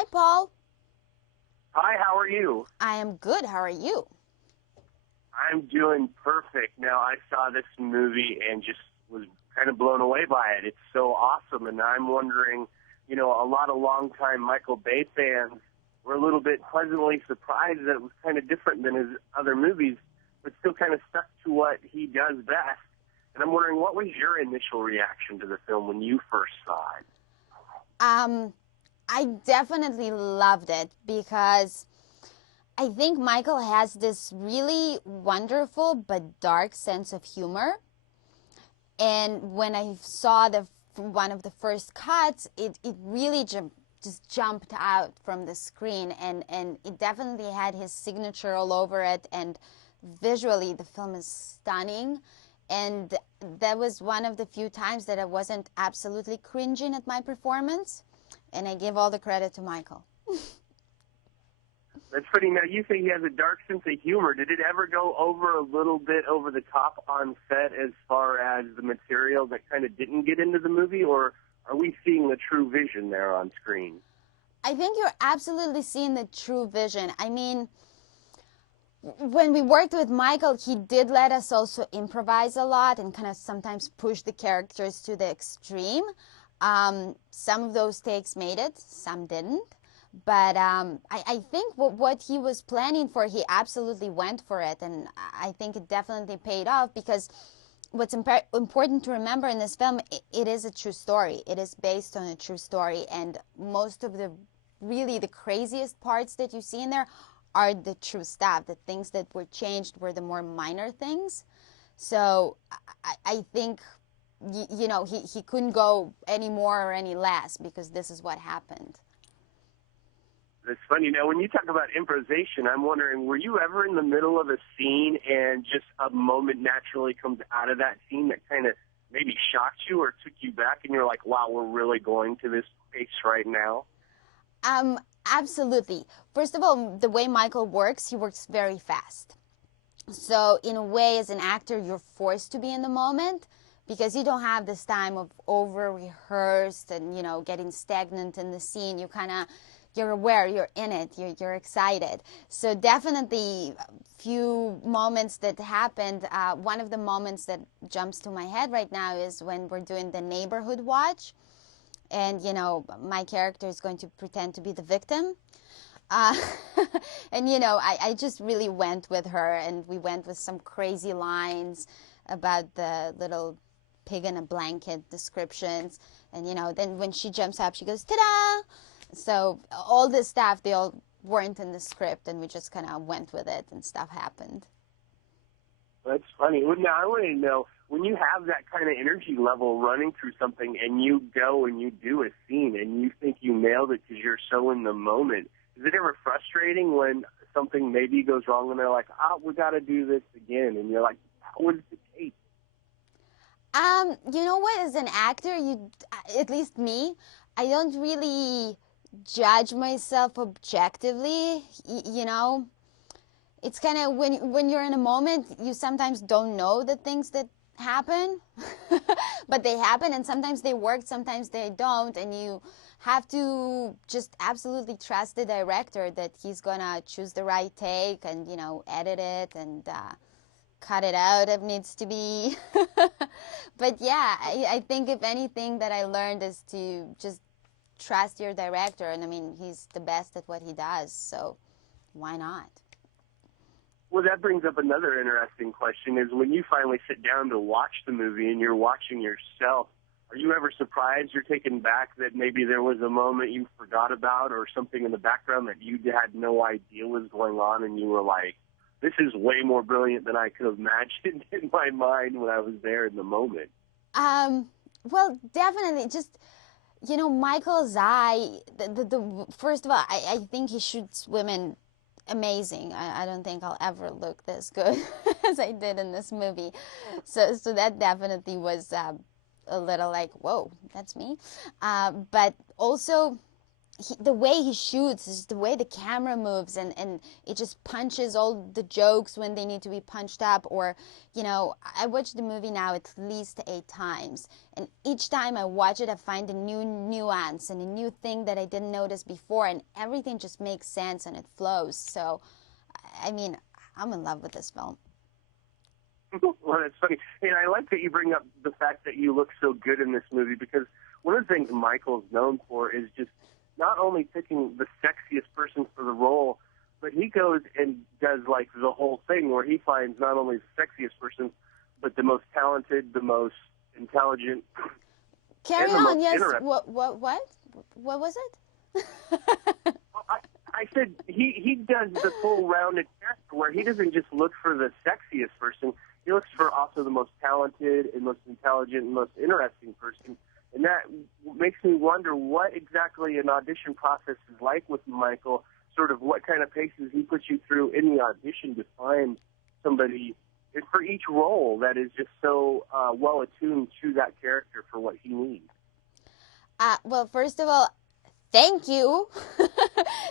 Hi, Paul. Hi, how are you? I am good. How are you? I'm doing perfect. Now, I saw this movie and just was kind of blown away by it. It's so awesome, and I'm wondering, a lot of longtime Michael Bay fans were a little bit pleasantly surprised that it was kind of different than his other movies, but still kind of stuck to what he does best. And I'm wondering, what was your initial reaction to the film when you first saw it? I definitely loved it because I think Michael has this really wonderful but dark sense of humor. And when I saw one of the first cuts, it really just jumped out from the screen, and it definitely had his signature all over it, and visually the film is stunning. And that was one of the few times that I wasn't absolutely cringing at my performance, and I give all the credit to Michael. That's funny. Now, you say he has a dark sense of humor. Did it ever go over a little bit over the top on set as far as the material that kind of didn't get into the movie, or are we seeing the true vision there on screen? I think you're absolutely seeing the true vision. I mean, when we worked with Michael, he did let us also improvise a lot and kind of sometimes push the characters to the extreme. Some of those takes made it, some didn't. But I think what he was planning for, he absolutely went for it. And I think it definitely paid off, because what's important to remember in this film, it is a true story. It is based on a true story. And most of the craziest parts that you see in there are the true stuff. The things that were changed were the more minor things. So I think, he couldn't go any more or any less, because this is what happened. It's funny. Now, when you talk about improvisation, I'm wondering, were you ever in the middle of a scene and just a moment naturally comes out of that scene that kind of maybe shocked you or took you back, and you're like, wow, we're really going to this place right now? Absolutely. First of all, the way Michael works, he works very fast. So in a way, as an actor, you're forced to be in the moment, because you don't have this time of over-rehearsed and, getting stagnant in the scene. You're aware, you're in it, you're excited. So definitely a few moments that happened. One of the moments that jumps to my head right now is when we're doing the neighborhood watch. And, my character is going to pretend to be the victim. And, I just really went with her, and we went with some crazy lines about the little pig in a blanket descriptions. And, then when she jumps up, she goes, ta-da! So all this stuff, they all weren't in the script, and we just kind of went with it, and stuff happened. That's funny. Well, now I want to know, when you have that kind of energy level running through something and you go and you do a scene and you think you nailed it because you're so in the moment, is it ever frustrating when something maybe goes wrong and they're like, we got to do this again, and you're like, how was the take? You know what? As an actor, at least me, I don't really judge myself objectively. It's kind of when you're in a moment, you sometimes don't know the things that happen, but they happen, and sometimes they work, sometimes they don't, and you have to just absolutely trust the director that he's gonna choose the right take and edit it and cut it out if needs to be. But yeah, I think if anything that I learned is to just trust your director, and I mean, he's the best at what he does, so why not? Well, that brings up another interesting question, is when you finally sit down to watch the movie and you're watching yourself, are you ever surprised you're taken back that maybe there was a moment you forgot about or something in the background that you had no idea was going on, and you were like, this is way more brilliant than I could have imagined in my mind when I was there in the moment? Well, definitely. Just, Michael's eye, first of all, I think he shoots women amazing. I don't think I'll ever look this good as I did in this movie. So that definitely was a little like, whoa, that's me. But also, the way he shoots, just the way the camera moves, and it just punches all the jokes when they need to be punched up. Or, I watched the movie now at least 8 times, and each time I watch it, I find a new nuance and a new thing that I didn't notice before, and everything just makes sense and it flows. So, I mean, I'm in love with this film. Well, that's funny. And I like that you bring up the fact that you look so good in this movie, because one of the things Michael's known for is just not only picking the sexiest person for the role, but he goes and does like the whole thing where he finds not only the sexiest person, but the most talented, the most intelligent. Carry on, yes. What was it? I said he does the full rounded character where he doesn't just look for the sexiest person. He looks for also the most talented and most intelligent and most interesting person. And that makes me wonder what exactly an audition process is like with Michael, sort of what kind of paces he puts you through in the audition to find somebody for each role that is just so well attuned to that character for what he needs. Well, first of all, thank you.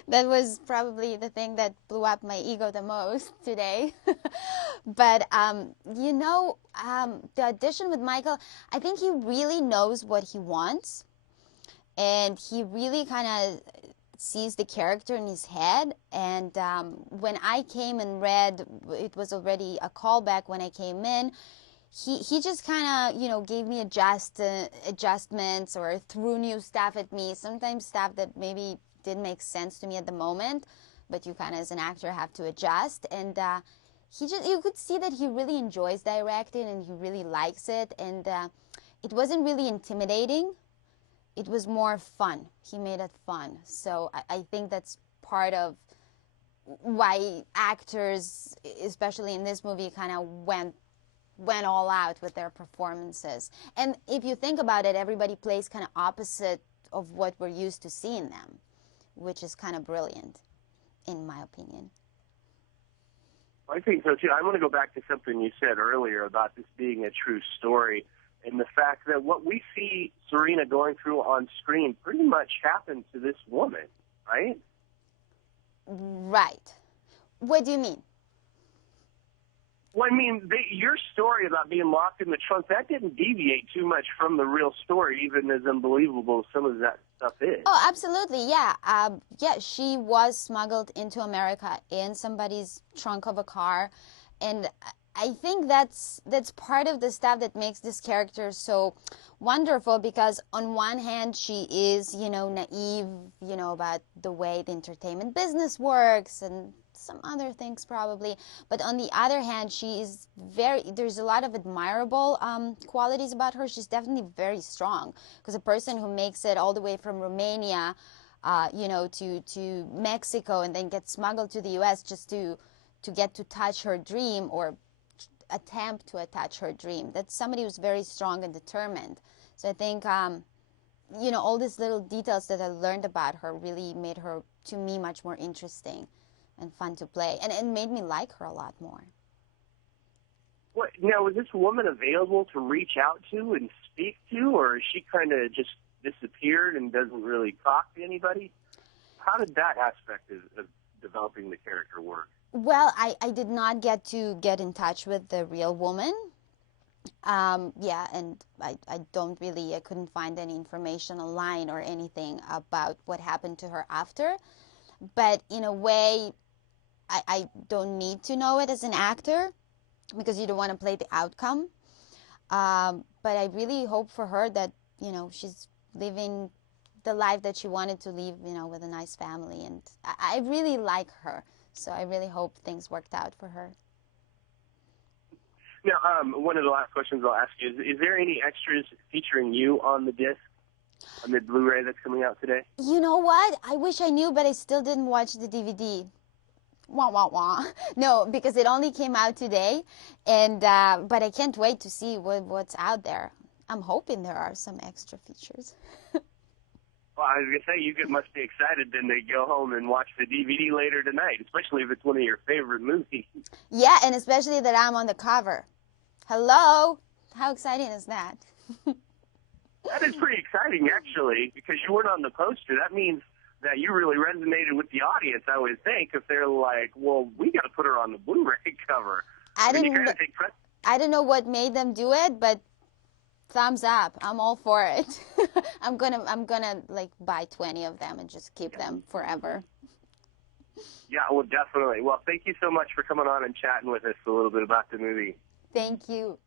That was probably the thing that blew up my ego the most today. But, the audition with Michael, I think he really knows what he wants. And he really kind of sees the character in his head. And when I came and read, it was already a callback when I came in. He just kind of, gave me adjustments or threw new stuff at me. Sometimes stuff that maybe didn't make sense to me at the moment, but you kind of, as an actor, have to adjust. And you could see that he really enjoys directing and he really likes it. And it wasn't really intimidating. It was more fun. He made it fun. So I think that's part of why actors, especially in this movie, kind of went all out with their performances. And if you think about it, everybody plays kind of opposite of what we're used to seeing them, which is kind of brilliant, in my opinion. I think so, too. I want to go back to something you said earlier about this being a true story, and the fact that what we see Serena going through on screen pretty much happened to this woman, right? Right. What do you mean? Well, I mean, your story about being locked in the trunk, that didn't deviate too much from the real story, even as unbelievable as some of that stuff is. Oh, absolutely, yeah. She was smuggled into America in somebody's trunk of a car. And I think that's part of the stuff that makes this character so wonderful, because on one hand, she is, naive, about the way the entertainment business works and some other things probably. But on the other hand, there's a lot of admirable qualities about her. She's definitely very strong, because a person who makes it all the way from Romania, to Mexico and then gets smuggled to the U.S. just to get to touch her dream or attempt to attach her dream. That's somebody who's very strong and determined. So I think, all these little details that I learned about her really made her, to me, much more interesting and fun to play, and it made me like her a lot more. What, now, was this woman available to reach out to and speak to, or is she kind of just disappeared and doesn't really talk to anybody? How did that aspect of developing the character work? Well, I did not get in touch with the real woman. And I couldn't find any information online or anything about what happened to her after. But in a way, I don't need to know it as an actor, because you don't want to play the outcome. But I really hope for her that, she's living the life that she wanted to live, with a nice family. And I really like her. So I really hope things worked out for her. Now, one of the last questions I'll ask you is there any extras featuring you on the disc, on the Blu-ray that's coming out today? You know what? I wish I knew, but I still didn't watch the DVD. Wah, wah, wah. No, because it only came out today, and but I can't wait to see what's out there. I'm hoping there are some extra features. Well, I was going to say, you must be excited then to go home and watch the DVD later tonight, especially if it's one of your favorite movies. Yeah, and especially that I'm on the cover. Hello? How exciting is that? That is pretty exciting, actually, because you weren't on the poster. That means that you really resonated with the audience, I would think, if they're like, well, we got to put her on the Blu-ray cover. I don't know what made them do it, but thumbs up. I'm all for it. I'm gonna like buy 20 of them and just keep them forever. Yeah, well, definitely. Well, thank you so much for coming on and chatting with us a little bit about the movie. Thank you.